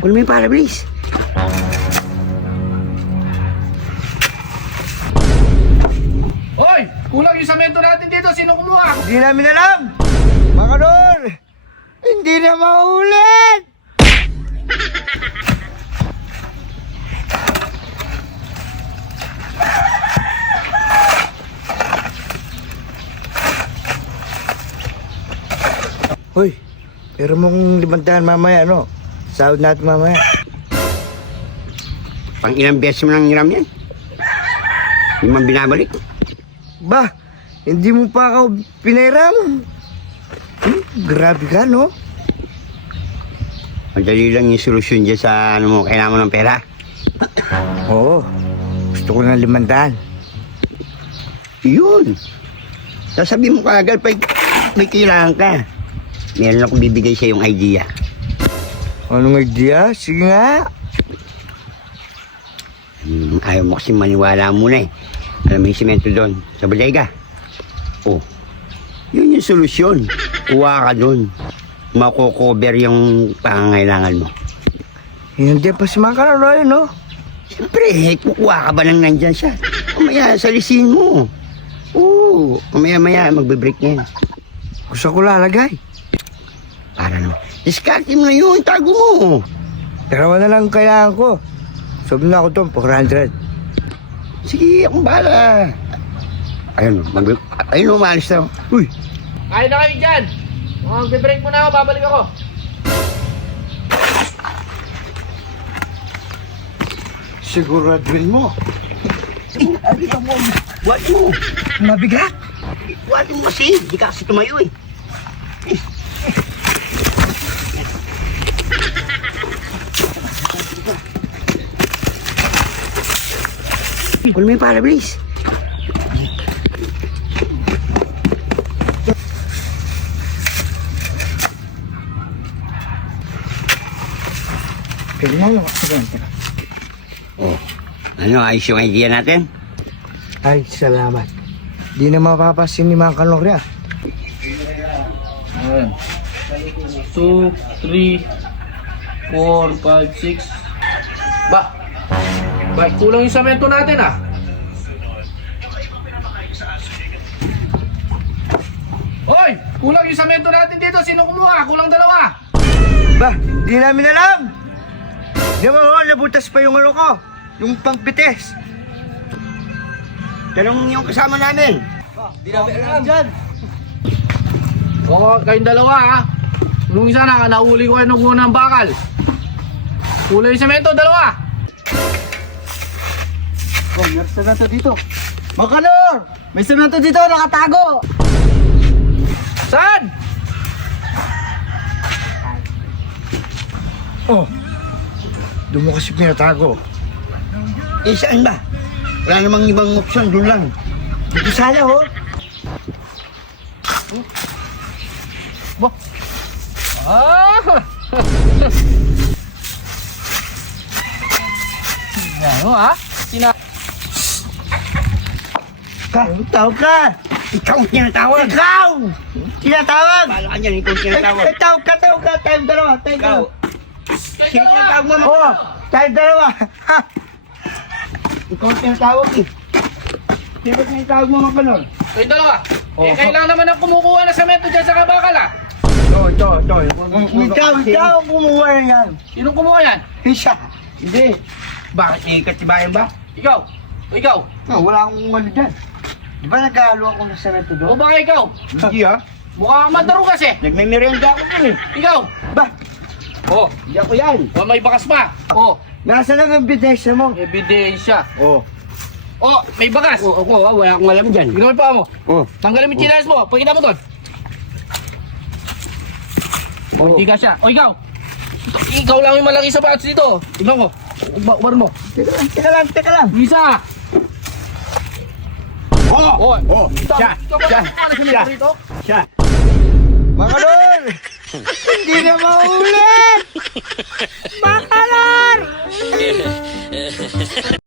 kunin mo yung parabris. Hoy! Kulang yung samento natin dito. Sino kumuha? Hindi namin alam! Mga kanor! Hindi na maulit! Hoy, pero mong 500 mamaya, no? Sahod natin mamaya. Pang ilang beses mo nang hiram yan? Hindi man binabalik. Bah, hindi mo pa ako pinairam. Grabe ka, no? Madali lang yung solusyon dyan sa ano mo, kailangan mo ng pera. Oo, gusto ko ng 500. Yun. Sasabihin mo kagad pag may kailangan ka. Meron akong bibigay sa yung idea. Anong idea? Sige nga. Ayaw mo kasi maniwala muna eh. Alam mo yung simento doon, sa bodega. Oh, yun yung solusyon. Kuha ka doon. Makukover yung pangangailangan mo. Hindi pa si mga kanor, no? Siyempre, kukuha ka ba nang nandyan siya? Mamaya, salisin mo. Oo, mamaya magbe-break na yan. Gusto ko lalagay. Para no. Discarte mo na yun, tago mo. Dalawa na lang kailangan ko. Sabi na ako doon, 400. Sige, akong bahala. Ayun, ayun, umalis na. Uy, Kaya na kayo dyan. Magbe-break muna ako. Babalik ako. Siguraduhin mo. buhat mo. Mabigat. Buhat mo kasi. Di ka kasi tumayo eh. Kunin mo yung parabris. Pwede na lang ako. Oh, ano, ayos yung idea natin? Ay, salamat. Di na mapapasin ni mga kanor ya. Ayan. 2, 3, 4, 5, 6. Ba, kulang yung samento natin ah. Hoy! Kulang yung samento natin dito. Sino kumuha? Kulang 2. Bah, di namin alam. Di ba, nabutas pa yung ano ko. Yung pangpites. Tanong yung kasama namin. Di namin alam dyan. Oo, kayong 2 ah. Nung isa na, nahuli ko kayo nung ng bakal. Kulang yung samento, 2. Oh, may semento dito. Mga kanor! May semento dito, nakatago. Saan? Oh, doon mo kasi pinatago. Eh, saan ba? Wala namang ibang option, doon lang. Dito sana, oh. Ah! Ano ah? Tawag ka! Ikaw ang tinatawag. Ikaw! Tinatawag! Paala ka niyan, ikaw ang tinatawag. Tawag ka! Tayong dalawa, tayong Ikaw. dalawa. Sino ang tinatawag mo? Oo, tayong dalawa. Ha! Ikaw ang tinatawag eh. Sino ang tinatawag mo mga kanon? Kayong 2. Eh, kailangan naman ang kumukuha ng semento dyan sa kabakal ah. Ito. Ikaw ang kumuha yan. Sinong kumuha yan? Siya. Hindi. Bakit ikatibayan ba? Ikaw. O ikaw. Oh, wala akong ano dyan. Di ba nag-ahalo ako ng semento O doon? baka ikaw. Hindi ah. Mukha kang mandaro kasi. Nagme-merienda ako dun eh. Ikaw. Ba, O. Hindi ako yan. O may bakas pa. O. nasa na ang ebidensya mo? Ebidensya. Oh. O, may bakas. Ako, wala akong alam dyan. Tignan mo yung paa mo. Oh. Tanggalin mo yung chinelas mo. Pakita mo doon. O, hindi ka siya. O, ikaw. Ikaw lang yung malaki sa pads dito. Tignan mo. Ubar mo. Teka lang. Isa. Oh! O. Siya! Siya! Mga kanor! Hindi na maulit! Mga kanor!